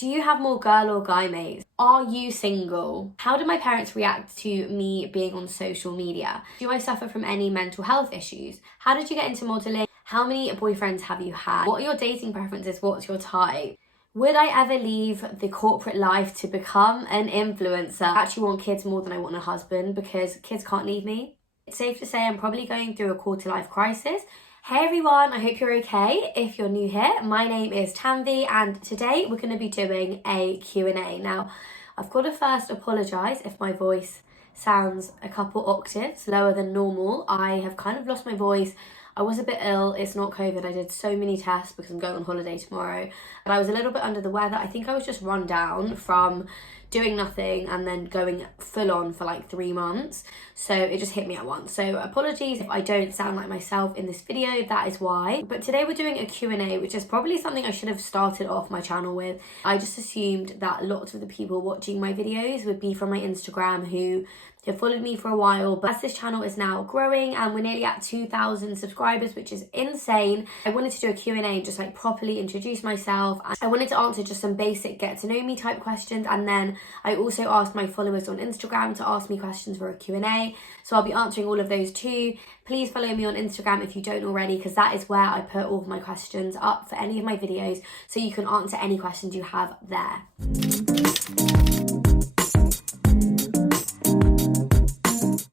Do you have more girl or guy mates? Are you single? How do my parents react to me being on social media? Do I suffer from any mental health issues? How did you get into modelling? How many boyfriends have you had? What are your dating preferences? What's your type? Would I ever leave the corporate life to become an influencer? I actually want kids more than I want a husband because kids can't leave me. It's safe to say I'm probably going through a quarter-life crisis. Hey everyone, I hope you're okay. If you're new here, my name is Tanvi and today we're going to be doing a Q&A. Now, I've got to first apologise if my voice sounds a couple octaves lower than normal. I have kind of lost my voice. I was a bit ill. It's not COVID. I did so many tests because I'm going on holiday tomorrow. But I was a little bit under the weather. I think I was just run down from doing nothing and then going full on for like 3 months. So it just hit me at once. So apologies if I don't sound like myself in this video, that is why. But today we're doing a Q&A, which is probably something I should have started off my channel with. I just assumed that lots of the people watching my videos would be from my Instagram who have followed me for a while, but as this channel is now growing and we're nearly at 2,000 subscribers, which is insane, I wanted to do a Q&A and just like properly introduce myself. I wanted to answer just some basic get to know me type questions, and then I also asked my followers on Instagram to ask me questions for a Q&A, so I'll be answering all of those too. Please follow me on Instagram if you don't already, because that is where I put all of my questions up for any of my videos, so you can answer any questions you have there.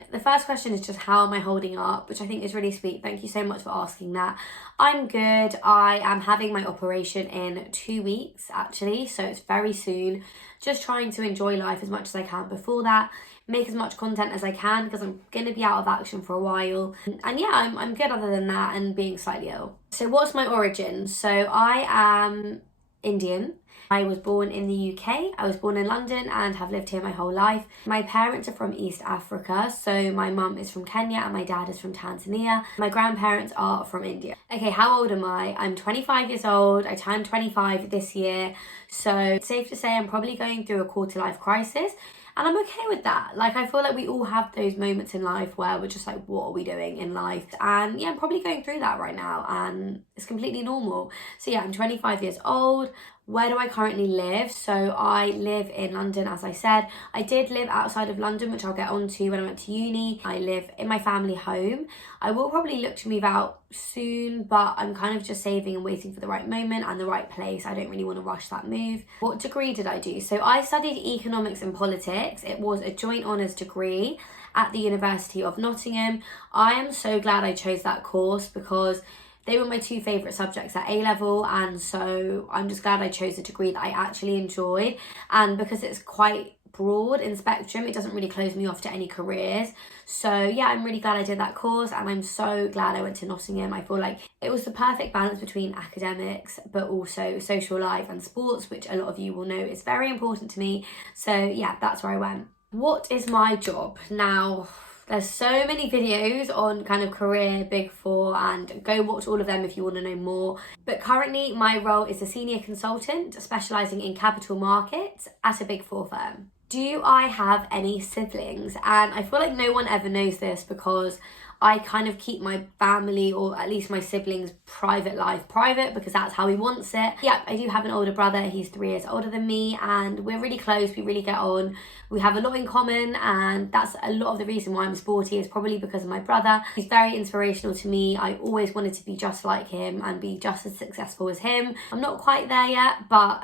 The first question is just how am I holding up, which I think is really sweet. Thank you so much for asking that. I'm good. I am having my operation in 2 weeks actually, so it's very soon. Just trying to enjoy life as much as I can before that, make as much content as I can because I'm going to be out of action for a while. And yeah, I'm good other than that and being slightly ill. So what's my origin? So I am Indian. I was born in the UK. I was born in London and have lived here my whole life. My parents are from East Africa, so my mum is from Kenya and my dad is from Tanzania. My grandparents are from India. Okay, how old am I? I'm 25 years old. I turned 25 this year, so it's safe to say I'm probably going through a quarter-life crisis. And I'm okay with that. Like, I feel like we all have those moments in life where we're just like, what are we doing in life? And yeah, I'm probably going through that right now and it's completely normal. So yeah, I'm 25 years old. Where do I currently live? So I live in London, as I said. I did live outside of London, which I'll get onto when I went to uni. I live in my family home. I will probably look to move out soon, but I'm kind of just saving and waiting for the right moment and the right place. I don't really want to rush that move. What degree did I do? So I studied economics and politics. It was a joint honours degree at the University of Nottingham. I am so glad I chose that course because they were my two favourite subjects at A-level, and so I'm just glad I chose a degree that I actually enjoyed. And because it's quite broad in spectrum, it doesn't really close me off to any careers. So yeah, I'm really glad I did that course and I'm so glad I went to Nottingham. I feel like it was the perfect balance between academics but also social life and sports, which a lot of you will know is very important to me. So yeah, that's where I went. What is my job? Now, there's so many videos on kind of career Big Four and go watch all of them if you want to know more. But currently my role is a senior consultant specialising in capital markets at a Big Four firm. Do I have any siblings? And I feel like no one ever knows this because I kind of keep my family, or at least my siblings' private life private because that's how he wants it. Yeah, I do have an older brother. He's 3 years older than me and we're really close. We really get on. We have a lot in common and that's a lot of the reason why I'm sporty is probably because of my brother. He's very inspirational to me. I always wanted to be just like him and be just as successful as him. I'm not quite there yet, but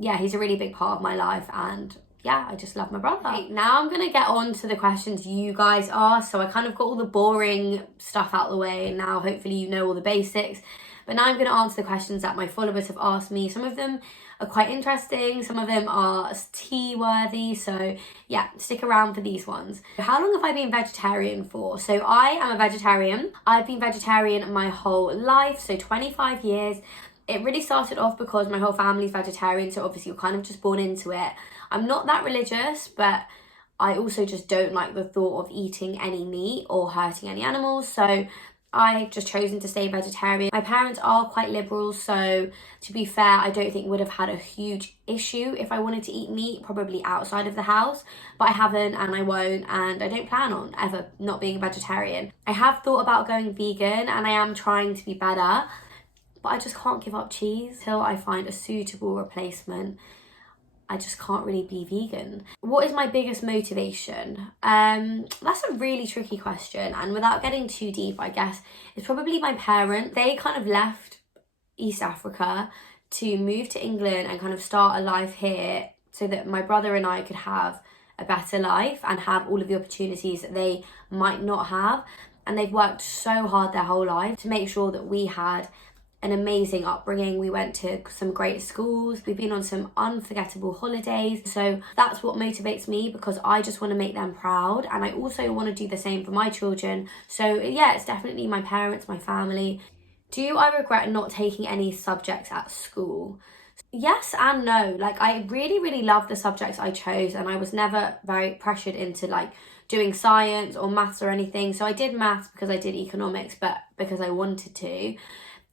yeah, he's a really big part of my life and yeah, I just love my brother. Okay, now I'm gonna get on to the questions you guys asked. So I kind of got all the boring stuff out of the way and now hopefully you know all the basics. But now I'm gonna answer the questions that my followers have asked me. Some of them are quite interesting, some of them are tea-worthy, so yeah, stick around for these ones. How long have I been vegetarian for? So I am a vegetarian. I've been vegetarian my whole life, so 25 years. It really started off because my whole family's vegetarian, so obviously you're kind of just born into it. I'm not that religious, but I also just don't like the thought of eating any meat or hurting any animals, so I've just chosen to stay vegetarian. My parents are quite liberal, so to be fair, I don't think would have had a huge issue if I wanted to eat meat, probably outside of the house, but I haven't and I won't, and I don't plan on ever not being a vegetarian. I have thought about going vegan and I am trying to be better, but I just can't give up cheese till I find a suitable replacement. I just can't really be vegan. What is my biggest motivation? That's a really tricky question, and without getting too deep, I guess it's probably my parents. They kind of left East Africa to move to England and kind of start a life here so that my brother and I could have a better life and have all of the opportunities that they might not have. And they've worked so hard their whole life to make sure that we had an amazing upbringing. We went to some great schools, we've been on some unforgettable holidays. So that's what motivates me, because I just want to make them proud, and I also want to do the same for my children. So yeah, it's definitely my parents, my family. Do I regret not taking any subjects at school? Yes and no. Like, I really love the subjects I chose, and I was never very pressured into like doing science or maths or anything. So I did maths because I did economics, but because I wanted to.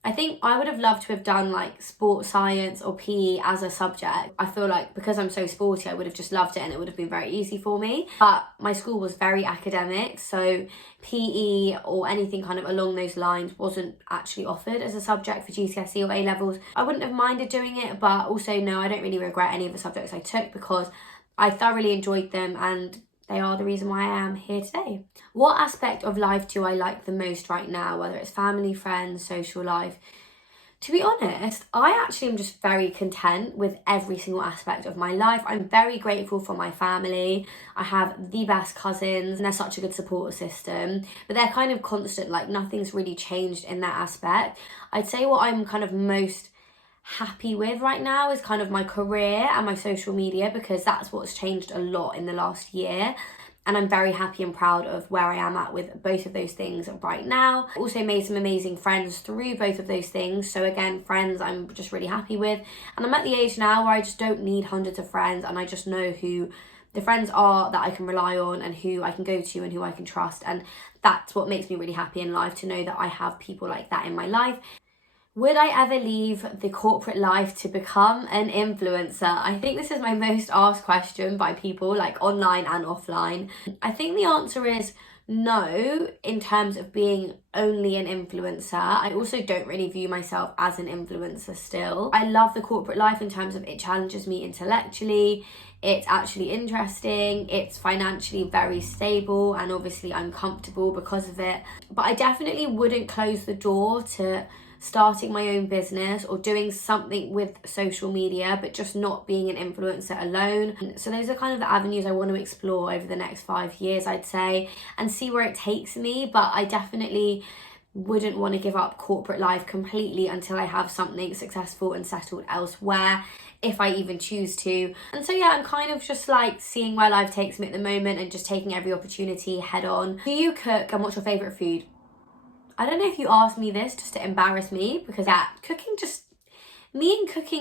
I think I would have loved to have done like sports science or PE as a subject. I feel like because I'm so sporty, I would have just loved it and it would have been very easy for me. But my school was very academic, so PE or anything kind of along those lines wasn't actually offered as a subject for GCSE or A levels. I wouldn't have minded doing it, but also no, I don't really regret any of the subjects I took because I thoroughly enjoyed them, and they are the reason why I am here today. What aspect of life do I like the most right now, whether it's family, friends, social life? To be honest, I actually am just very content with every single aspect of my life. I'm very grateful for my family. I have the best cousins and they're such a good support system, but they're kind of constant, like nothing's really changed in that aspect. I'd say what I'm kind of most happy with right now is kind of my career and my social media, because that's what's changed a lot in the last year, and I'm very happy and proud of where I am at with both of those things right now. Also made some amazing friends through both of those things, so again, friends I'm just really happy with, and I'm at the age now where I just don't need hundreds of friends, and I just know who the friends are that I can rely on and who I can go to and who I can trust, and that's what makes me really happy in life, to know that I have people like that in my life. Would I ever leave the corporate life to become an influencer? I think this is my most asked question by people, like online and offline. I think the answer is no, in terms of being only an influencer. I also don't really view myself as an influencer still. I love the corporate life in terms of it challenges me intellectually. It's actually interesting. It's financially very stable, and obviously I'm comfortable because of it. But I definitely wouldn't close the door to starting my own business or doing something with social media, but just not being an influencer alone. So those are kind of the avenues I want to explore over the next 5 years, I'd say, and see where it takes me. But I definitely wouldn't want to give up corporate life completely until I have something successful and settled elsewhere, if I even choose to. And so yeah, I'm kind of just like seeing where life takes me at the moment and just taking every opportunity head on. Do you cook, and what's your favourite food? I don't know if you asked me this just to embarrass me, because cooking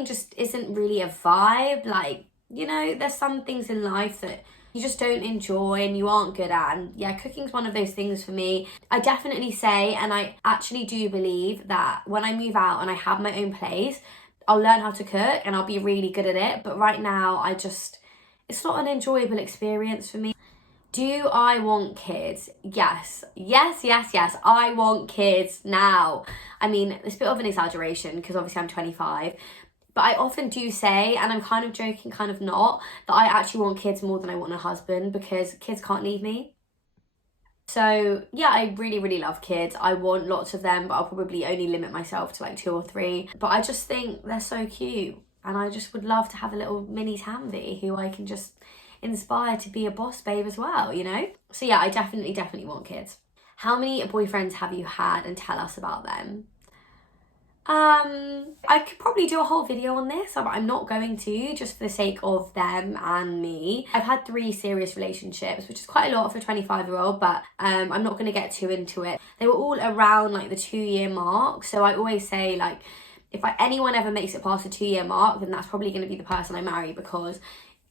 just isn't really a vibe. Like, you know, there's some things in life that you just don't enjoy and you aren't good at, and yeah, cooking's one of those things for me. I definitely say, and I actually do believe, that when I move out and I have my own place, I'll learn how to cook and I'll be really good at it. But right now, it's not an enjoyable experience for me. Do I want kids? Yes. I want kids now. I mean, it's a bit of an exaggeration because obviously I'm 25, but I often do say, and I'm kind of joking, kind of not, that I actually want kids more than I want a husband, because kids can't leave me. So yeah, I really love kids. I want lots of them, but I'll probably only limit myself to like 2 or 3. But I just think they're so cute, and I just would love to have a little mini Tanvi who I can just inspire to be a boss babe as well, you know? So yeah, I definitely want kids. How many boyfriends have you had, and tell us about them? I could probably do a whole video on this, but I'm not going to, just for the sake of them and me. I've had 3 serious relationships, which is quite a lot for a 25-year-old, but I'm not going to get too into it. They were all around like the 2-year mark, so I always say, like, if anyone ever makes it past the 2-year mark, then that's probably going to be the person I marry, because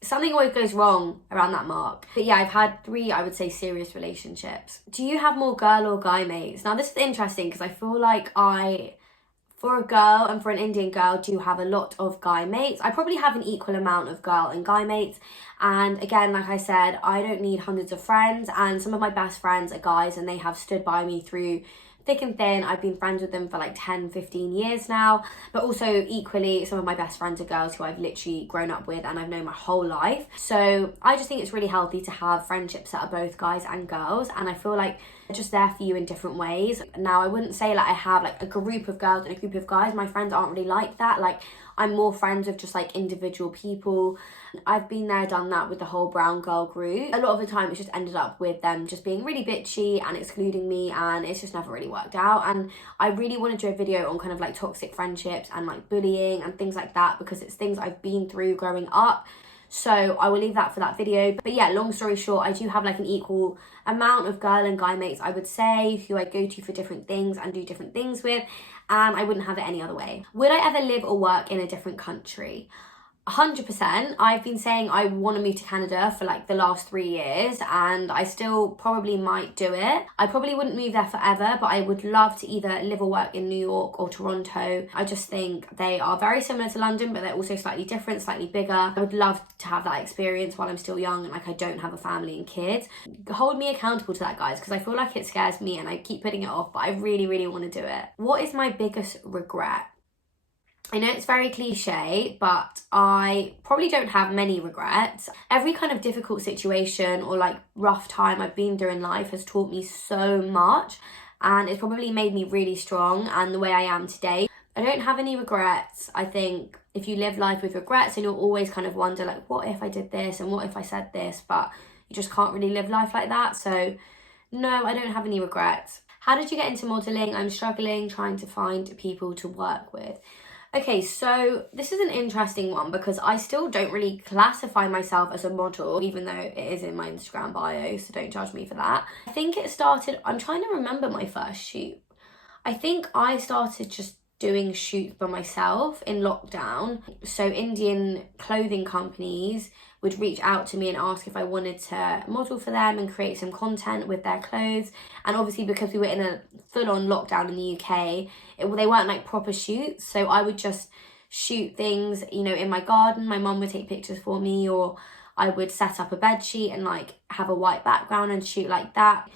something always goes wrong around that mark. But yeah, I've had 3, I would say, serious relationships. Do you have more girl or guy mates? Now, this is interesting because I feel like for a girl and for an Indian girl, do have a lot of guy mates. I probably have an equal amount of girl and guy mates. And again, like I said, I don't need hundreds of friends. And some of my best friends are guys, and they have stood by me through thick and thin. I've been friends with them for like 10-15 years now, but also equally some of my best friends are girls who I've literally grown up with and I've known my whole life. So I just think it's really healthy to have friendships that are both guys and girls, and I feel like they're just there for you in different ways. Now I wouldn't say like I have like a group of girls and a group of guys. My friends aren't really like that. Like I'm more friends with just like individual people. I've been there, done that with the whole brown girl group. A lot of the time it's just ended up with them just being really bitchy and excluding me, and it's just never really worked out. And I really want to do a video on kind of like toxic friendships and like bullying and things like that, because it's things I've been through growing up. So I will leave that for that video. But yeah, long story short, I do have like an equal amount of girl and guy mates, I would say, who I go to for different things and do different things with, and I wouldn't have it any other way. Would I ever live or work in a different country? 100%. I've been saying I want to move to Canada for like the last 3 years, and I still probably might do it. I probably wouldn't move there forever, but I would love to either live or work in New York or Toronto. I just think they are very similar to London, but they're also slightly different, slightly bigger. I would love to have that experience while I'm still young and like I don't have a family and kids. Hold me accountable to that, guys, because I feel like it scares me and I keep putting it off, but I really, really want to do it. What is my biggest regret? I know it's very cliche, but I probably don't have many regrets. Every kind of difficult situation or like rough time I've been through in life has taught me so much, and it's probably made me really strong and the way I am today. I don't have any regrets. I think if you live life with regrets, and you'll always kind of wonder like, what if I did this and what if I said this, but you just can't really live life like that. So no, I don't have any regrets. How did you get into modelling? I'm struggling trying to find people to work with. Okay, so this is an interesting one because I still don't really classify myself as a model, even though it is in my Instagram bio, so don't judge me for that. I think it started, I'm trying to remember my first shoot. I think I started just doing shoots by myself in lockdown. So Indian clothing companies would reach out to me and ask if I wanted to model for them and create some content with their clothes. And obviously because we were in a full-on lockdown in the UK, they weren't like proper shoots. So I would just shoot things, you know, in my garden. My mum would take pictures for me, or I would set up a bed sheet and like have a white background and shoot like that.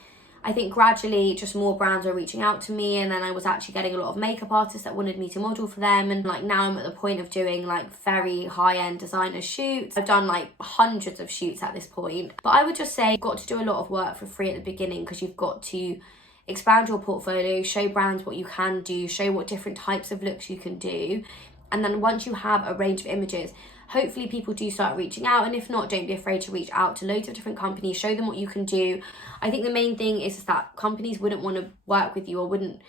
I think gradually just more brands were reaching out to me, and then I was actually getting a lot of makeup artists that wanted me to model for them, and like now I'm at the point of doing like very high-end designer shoots. I've done like hundreds of shoots at this point, but I would just say you've got to do a lot of work for free at the beginning, because you've got to expand your portfolio, show brands what you can do, show what different types of looks you can do, and then once you have a range of images, hopefully people do start reaching out. And if not, don't be afraid to reach out to loads of different companies, show them what you can do. I think the main thing is that companies wouldn't want to work with you or wouldn't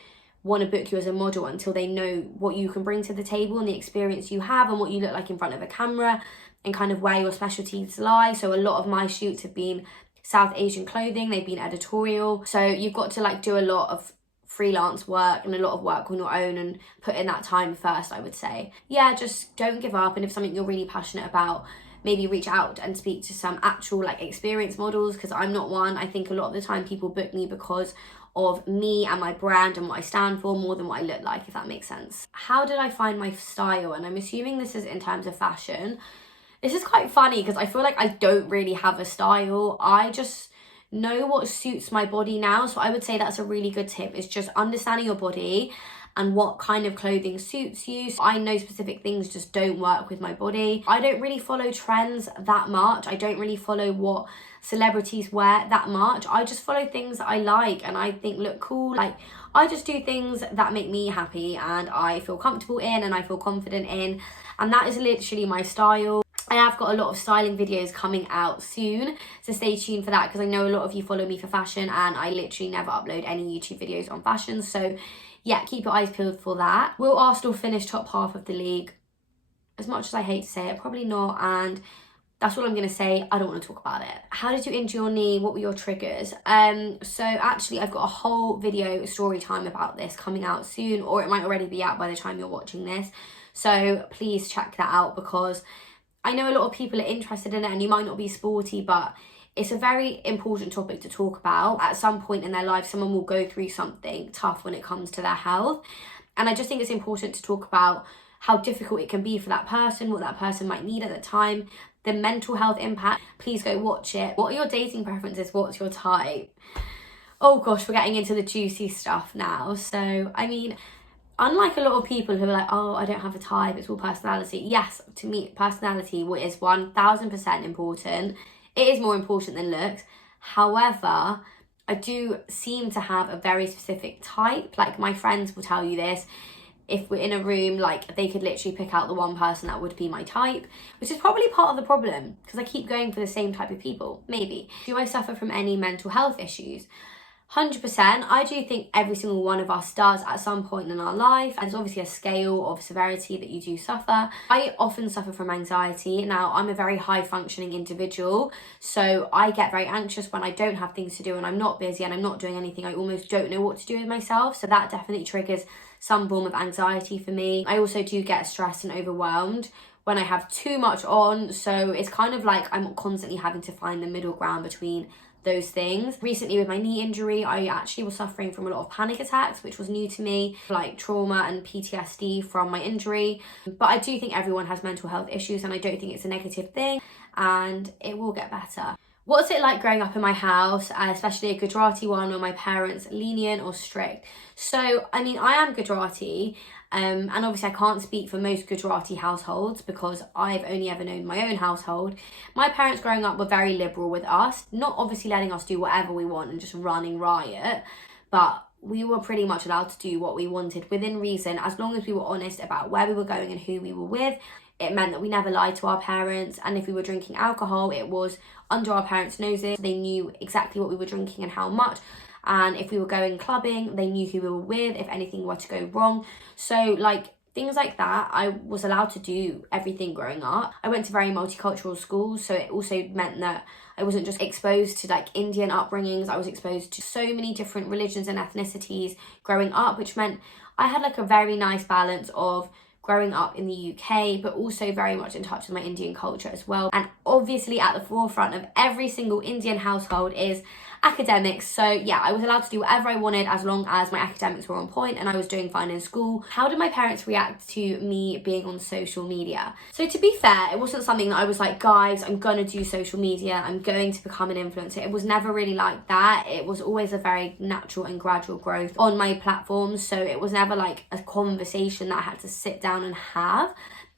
want to book you as a model until they know what you can bring to the table and the experience you have and what you look like in front of a camera and kind of where your specialties lie. So a lot of my shoots have been South Asian clothing, they've been editorial. So you've got to like do a lot of freelance work and a lot of work on your own and put in that time first, I would say. Yeah, just don't give up, and if something you're really passionate about, maybe reach out and speak to some actual like experienced models, because I'm not one. I think a lot of the time people book me because of me and my brand and what I stand for more than what I look like, if that makes sense. How did I find my style? And I'm assuming this is in terms of fashion. This is quite funny because I feel like I don't really have a style. I just know what suits my body now. So I would say that's a really good tip, is just understanding your body and what kind of clothing suits you. So I know specific things just don't work with my body. I don't really follow trends that much. I don't really follow what celebrities wear that much. I just follow things that I like and I think look cool. Like I just do things that make me happy and I feel comfortable in and I feel confident in, and that is literally my style. I have got a lot of styling videos coming out soon, so stay tuned for that, because I know a lot of you follow me for fashion and I literally never upload any YouTube videos on fashion. So yeah, keep your eyes peeled for that. Will Arsenal finish top half of the league? As much as I hate to say it, probably not, and that's all I'm going to say. I don't want to talk about it. How did you injure your knee? What were your triggers? So actually I've got a whole video story time about this coming out soon, or it might already be out by the time you're watching this. So please check that out, because I know a lot of people are interested in it and you might not be sporty, but it's a very important topic to talk about. At some point in their life, someone will go through something tough when it comes to their health. And I just think it's important to talk about how difficult it can be for that person, what that person might need at the time, the mental health impact. Please go watch it. What are your dating preferences? What's your type? Oh gosh, we're getting into the juicy stuff now. So, I mean, unlike a lot of people who are like, oh, I don't have a type, it's all personality. Yes, to me, personality is 1000% important. It is more important than looks. However, I do seem to have a very specific type. Like, my friends will tell you this. If we're in a room, like, they could literally pick out the one person that would be my type, which is probably part of the problem because I keep going for the same type of people. Maybe. Do I suffer from any mental health issues? 100%. I do think every single one of us does at some point in our life. And there's obviously a scale of severity that you do suffer. I often suffer from anxiety. Now, I'm a very high functioning individual, so I get very anxious when I don't have things to do and I'm not busy and I'm not doing anything. I almost don't know what to do with myself. So that definitely triggers some form of anxiety for me. I also do get stressed and overwhelmed when I have too much on. So it's kind of like I'm constantly having to find the middle ground between those things. Recently with my knee injury, I actually was suffering from a lot of panic attacks, which was new to me, like trauma and PTSD from my injury. But I do think everyone has mental health issues and I don't think it's a negative thing, and it will get better. What's it like growing up in my house, especially a Gujarati one, where my parents lenient or strict? So, I mean, I am Gujarati, and obviously I can't speak for most Gujarati households because I've only ever known my own household. My parents growing up were very liberal with us, not obviously letting us do whatever we want and just running riot, but we were pretty much allowed to do what we wanted within reason, as long as we were honest about where we were going and who we were with. It meant that we never lied to our parents, and if we were drinking alcohol, it was under our parents' noses. They knew exactly what we were drinking and how much. And if we were going clubbing, they knew who we were with if anything were to go wrong. So, like, things like that, I was allowed to do everything growing up. I went to very multicultural schools, so it also meant that I wasn't just exposed to like Indian upbringings. I was exposed to so many different religions and ethnicities growing up, which meant I had like a very nice balance of growing up in the UK, but also very much in touch with my Indian culture as well. And obviously at the forefront of every single Indian household is academics. So yeah, I was allowed to do whatever I wanted as long as my academics were on point and I was doing fine in school. How did my parents react to me being on social media? So to be fair, it wasn't something that I was like, guys, I'm gonna do social media, I'm going to become an influencer. It was never really like that. It was always a very natural and gradual growth on my platforms. So it was never like a conversation that I had to sit down and have.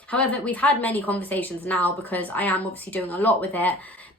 However, we've had many conversations now because I am obviously doing a lot with it.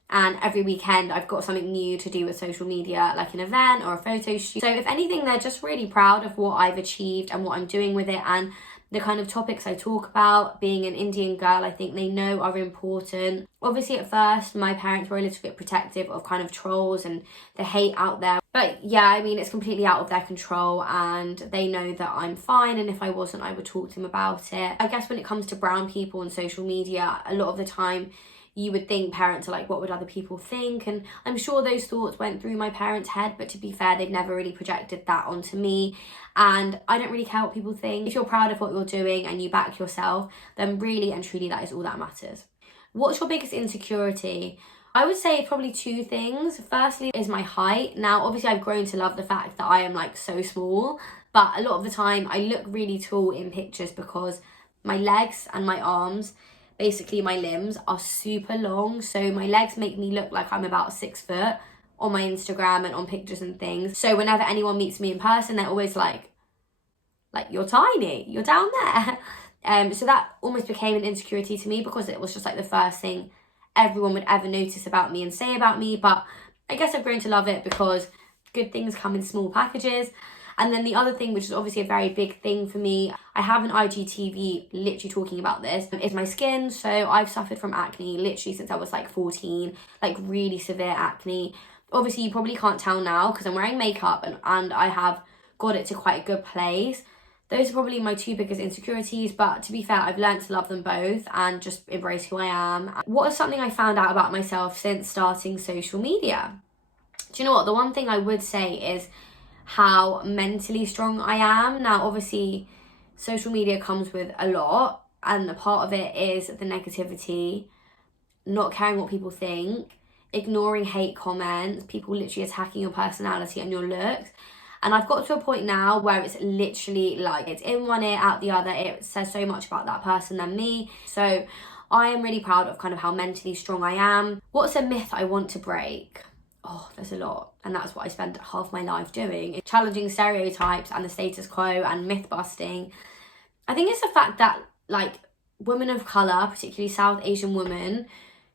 And every weekend I've got something new to do with social media, like an event or a photo shoot. So if anything, they're just really proud of what I've achieved and what I'm doing with it and the kind of topics I talk about. Being an Indian girl, I think they know are important. Obviously at first my parents were a little bit protective of kind of trolls and the hate out there. But yeah, I mean, it's completely out of their control and they know that I'm fine, and if I wasn't, I would talk to them about it. I guess when it comes to brown people on social media, a lot of the time you would think parents are like, what would other people think? And I'm sure those thoughts went through my parents' head, but to be fair, they've never really projected that onto me. And I don't really care what people think. If you're proud of what you're doing and you back yourself, then really and truly that is all that matters. What's your biggest insecurity? I would say probably two things. Firstly is my height. Now, obviously I've grown to love the fact that I am like so small, but a lot of the time I look really tall in pictures because my legs and my arms, basically my limbs, are super long. So my legs make me look like I'm about 6 foot on my Instagram and on pictures and things. So whenever anyone meets me in person, they're always like you're tiny, you're down there. So that almost became an insecurity to me because it was just like the first thing everyone would ever notice about me and say about me. But I guess I've grown to love it because good things come in small packages. And then the other thing, which is obviously a very big thing for me, I have an IGTV literally talking about this, is my skin. So I've suffered from acne literally since I was like 14, like really severe acne. Obviously you probably can't tell now because I'm wearing makeup and I have got it to quite a good place. Those are probably my two biggest insecurities, but to be fair, I've learned to love them both and just embrace who I am. What is something I found out about myself since starting social media? Do you know what? The one thing I would say is how mentally strong I am. Now, obviously, social media comes with a lot, and a part of it is the negativity, not caring what people think, ignoring hate comments, people literally attacking your personality and your looks. And I've got to a point now where it's literally like it's in one ear, out the other. It says so much about that person than me. So I am really proud of kind of how mentally strong I am. What's a myth I want to break? Oh, there's a lot. And that's what I spend half my life doing. Challenging stereotypes and the status quo and myth busting. I think it's the fact that, like, women of colour, particularly South Asian women,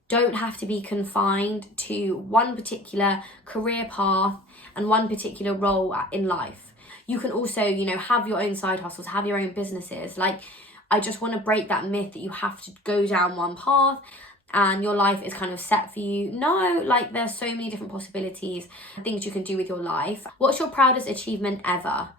don't have to be confined to one particular career path and one particular role in life. You can also, you know, have your own side hustles, have your own businesses. Like, I just want to break that myth that you have to go down one path and your life is kind of set for you. No, like, there's so many different possibilities, things you can do with your life. What's your proudest achievement ever?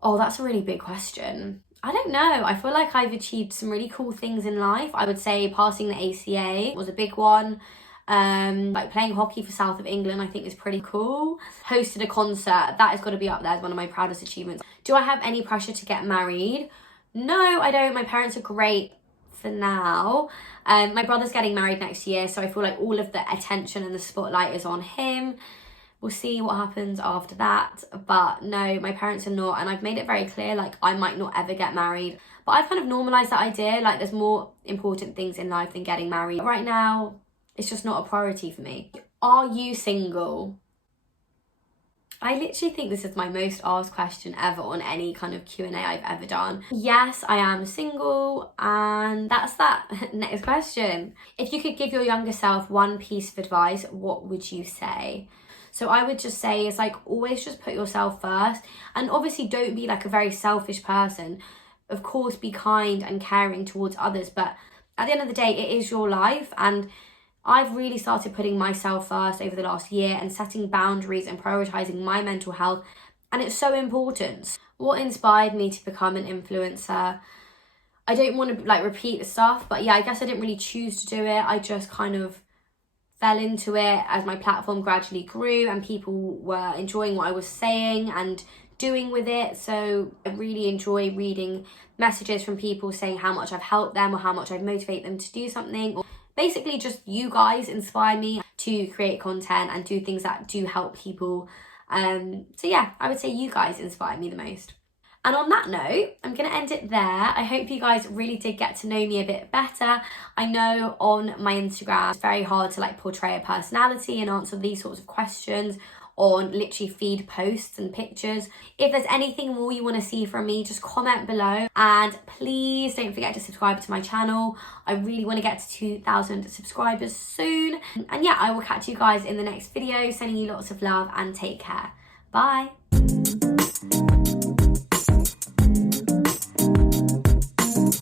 Oh, that's a really big question. I don't know. I feel like I've achieved some really cool things in life. I would say passing the ACA was a big one. Like playing hockey for South of England, I think is pretty cool. Hosted a concert, that has got to be up there as one of my proudest achievements. Do I have any pressure to get married? No, I don't. My parents are great for now. My brother's getting married next year, so I feel like all of the attention and the spotlight is on him. We'll see what happens after that. But no, my parents are not, and I've made it very clear, like, I might not ever get married. But I've kind of normalised that idea, like, there's more important things in life than getting married. Right now, it's just not a priority for me. Are you single? I literally think this is my most asked question ever on any kind of Q&A I've ever done. Yes, I am single, and that's that. Next question. If you could give your younger self one piece of advice, what would you say? So I would just say, it's like, always just put yourself first. And obviously don't be like a very selfish person. Of course, be kind and caring towards others. But at the end of the day, it is your life. And I've really started putting myself first over the last year and setting boundaries and prioritizing my mental health. And it's so important. What inspired me to become an influencer? I don't want to like repeat the stuff, but yeah, I guess I didn't really choose to do it. I just kind of fell into it as my platform gradually grew and people were enjoying what I was saying and doing with it. So I really enjoy reading messages from people saying how much I've helped them or how much I've motivated them to do something. Or basically just you guys inspire me to create content and do things that do help people. So yeah, I would say you guys inspire me the most. And on that note, I'm going to end it there. I hope you guys really did get to know me a bit better. I know on my Instagram, it's very hard to like portray a personality and answer these sorts of questions on literally feed posts and pictures. If there's anything more you want to see from me, just comment below. And please don't forget to subscribe to my channel. I really want to get to 2,000 subscribers soon. And yeah, I will catch you guys in the next video. Sending you lots of love and take care. Bye.